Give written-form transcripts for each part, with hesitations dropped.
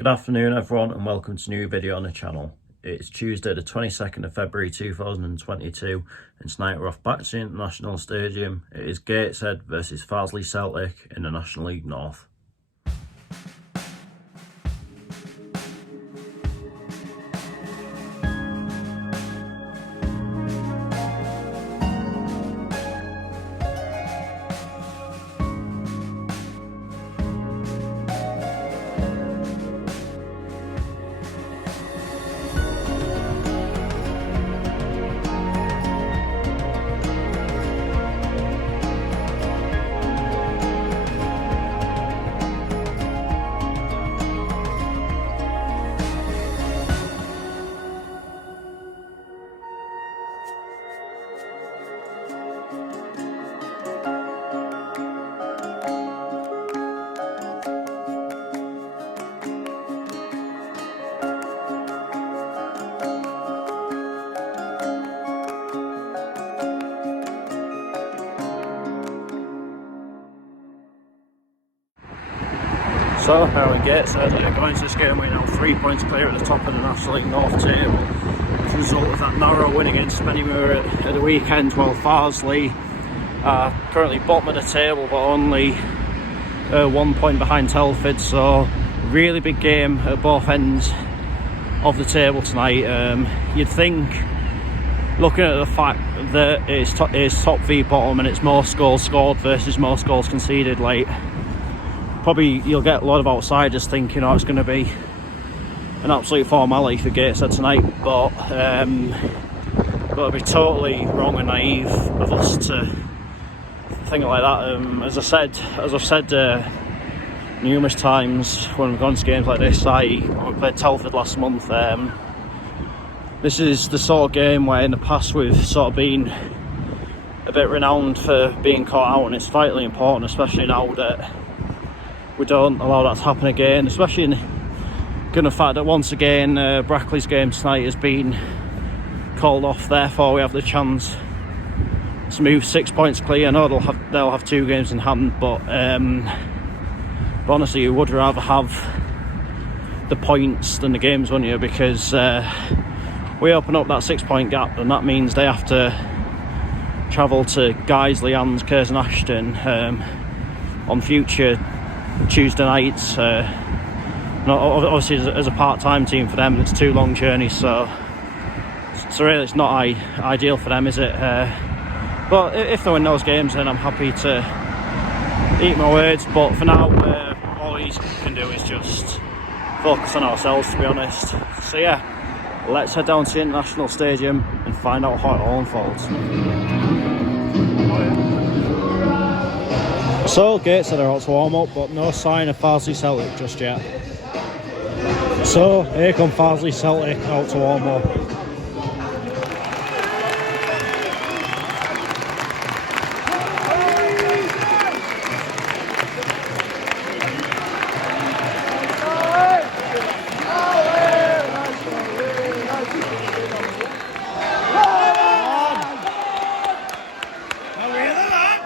Good afternoon everyone and welcome to a new video on the channel. It's Tuesday the 22nd of February 2022 and tonight we're off back to the International Stadium. It is Gateshead versus Farsley Celtic in the National League North. So how we get going to this game, we're now 3 points clear at the top of the National League North table as a result of that narrow win against Spennymoor at the weekend, while Farsley are currently bottom of the table but only 1 point behind Telford. So really big game at both ends of the table tonight. You'd think, looking at the fact that it's top v bottom and it's most goals scored versus most goals conceded, like, probably you'll get a lot of outsiders thinking, oh, it's going to be an absolute formality for Gateshead tonight, but it'd be totally wrong and naive of us to think like that. As I've said numerous times when we've gone to games like this, when we played Telford last month, this is the sort of game where in the past we've sort of been a bit renowned for being caught out, and it's vitally important, especially now that we don't allow that to happen again, especially given the fact that once again Brackley's game tonight has been called off. Therefore we have the chance to move 6 points clear. I know they'll have 2 games in hand, but honestly you would rather have the points than the games, wouldn't you? Because we open up that 6 point gap, and that means they have to travel to Guiseley and Curzon Ashton on future Tuesday nights. Obviously as a part-time team for them, it's 2 long journeys, so really it's not ideal for them, is it? But if they win those games, then I'm happy to eat my words. But for now, all we can do is just focus on ourselves, to be honest. So yeah, let's head down to the International Stadium and find out how it all unfolds. So Gateshead are out to warm up, but no sign of Farsley Celtic just yet. So here come Farsley Celtic out to warm up.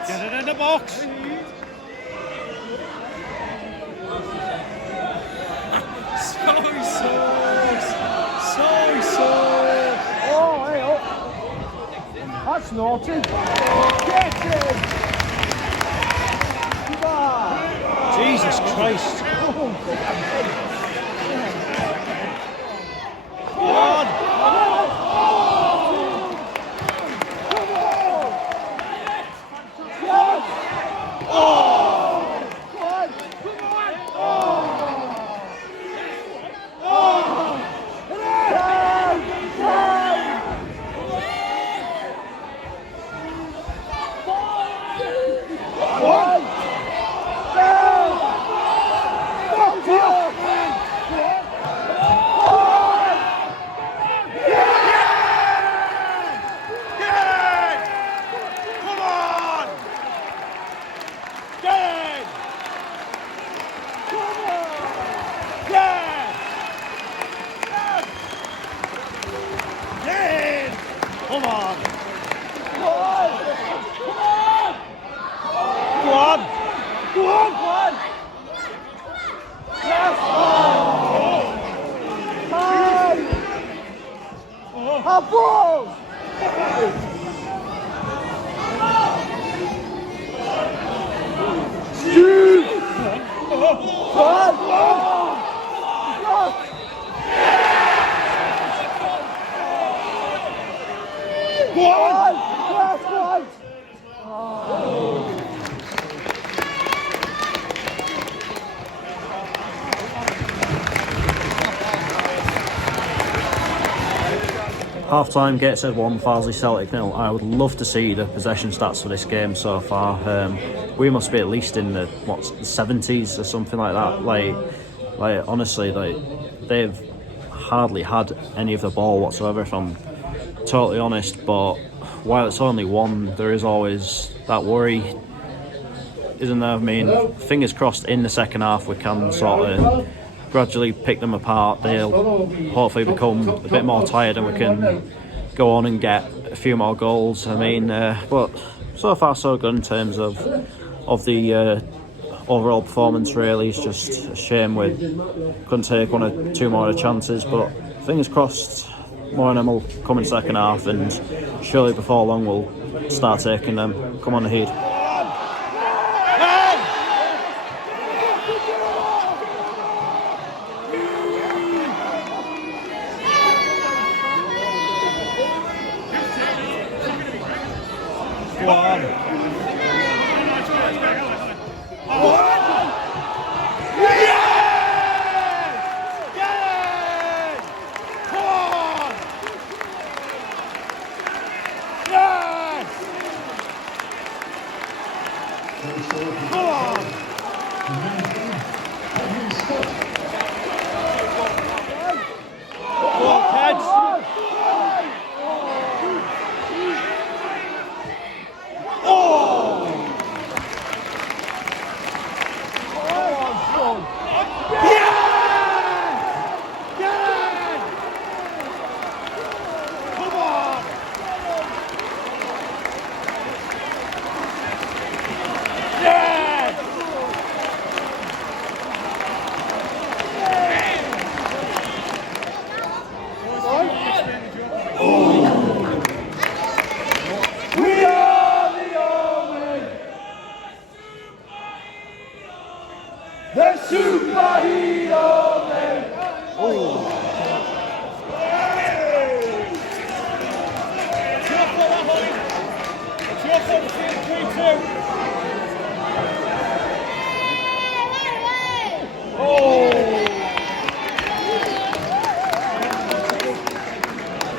Get it in the box. Oh, hey up. That's naughty. Get it! Come on! Jesus Christ. Come on! Come on! Come on! Come on! Go on! Go on! Go on! Yes! Oh! Half-time, Gateshead 1, Farsley Celtic 0. I would love to see the possession stats for this game so far. We must be at least in the 70s or something like that. Like honestly, they've hardly had any of the ball whatsoever, if I'm totally honest. But while it's only one, there is always that worry, isn't there? I mean, fingers crossed in the second half we can sort of gradually pick them apart. They'll hopefully become a bit more tired and we can go on and get a few more goals. I mean, but so far so good in terms of the overall performance. Really, it's just a shame we couldn't take one or two more chances, but fingers crossed more of them will come in second half, and surely before long we'll start taking them. Come on, Heed.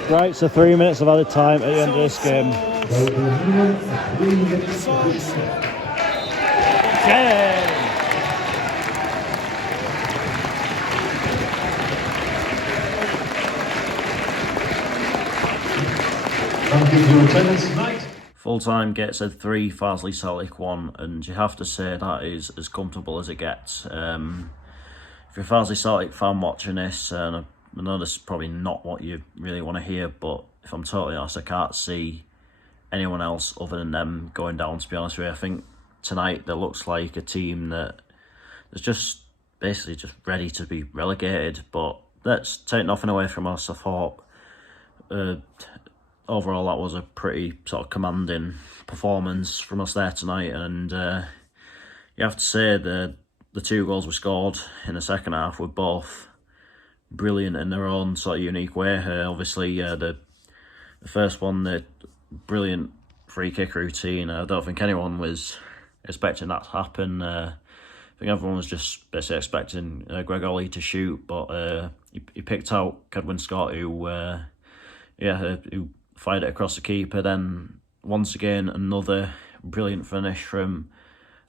Right, so 3 minutes of added time at the end of this game. Full time Gateshead 3, Farsley Celtic 1, and you have to say that is as comfortable as it gets. If you're a Farsley Celtic fan watching this, and I know this is probably not what you really want to hear, but if I'm totally honest, I can't see anyone else other than them going down, to be honest with you. I think tonight there looks like a team that is just basically just ready to be relegated, but let's take nothing away from us. I thought overall that was a pretty sort of commanding performance from us there tonight, and you have to say the two goals we scored in the second half were both brilliant in their own sort of unique way. Obviously, the first one, the brilliant free kick routine. I don't think anyone was expecting that to happen. I think everyone was just basically expecting Greg Ollie to shoot, but he picked out Kedwin Scott, who fired it across the keeper. Then once again, another brilliant finish from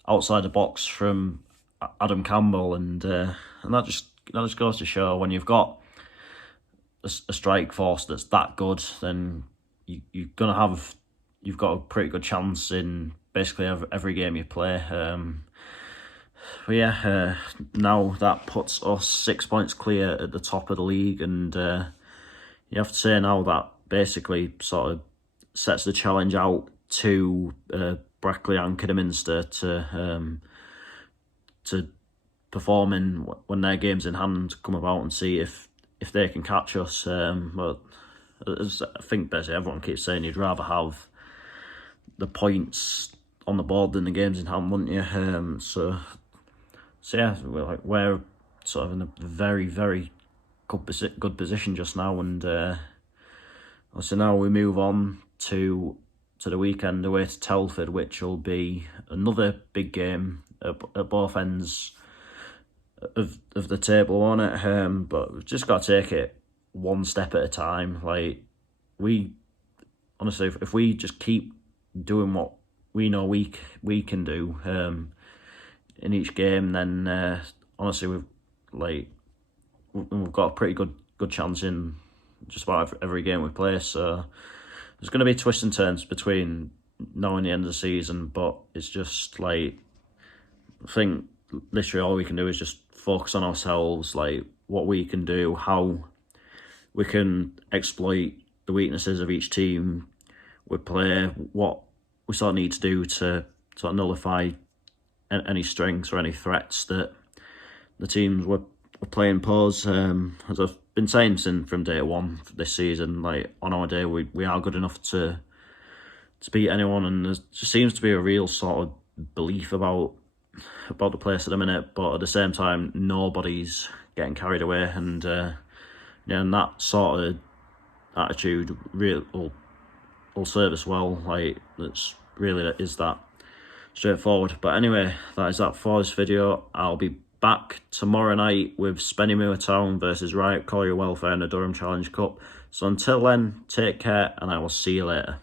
outside the box from Adam Campbell, and that just goes to show when you've got a strike force that's that good, then you've got a pretty good chance in basically every game you play. But yeah, now that puts us 6 points clear at the top of the league, and you have to say now that basically sort of sets the challenge out to Brackley and Kidderminster to perform in when their games in hand come about, and see if they can catch us. But as I think basically everyone keeps saying, you'd rather have the points on the board than the games in hand, wouldn't you? So yeah, we're sort of in a very, very good position just now, and so now we move on to the weekend away to Telford, which will be another big game at both ends of the table, won't it? But we've just got to take it one step at a time. Like, we honestly, if we just keep doing what we know we can do in each game, then honestly we've got a pretty good chance in just about every game we play. So there's going to be twists and turns between now and the end of the season, but it's just like, I think literally all we can do is just focus on ourselves, like what we can do, how we can exploit the weaknesses of each team we play, what we sort of need to do to sort of nullify any strengths or any threats that the teams we're playing pose. As I've been saying from day one this season, like on our day we are good enough to beat anyone, and there just seems to be a real sort of belief about the place at the minute, but at the same time nobody's getting carried away, and and that sort of attitude will serve us well. Like, that's really is that straightforward. But anyway, that is that for this video. I'll be back tomorrow night with Spennymoor Town versus Riot Collier Welfare in the Durham Challenge Cup. So until then, take care, and I will see you later.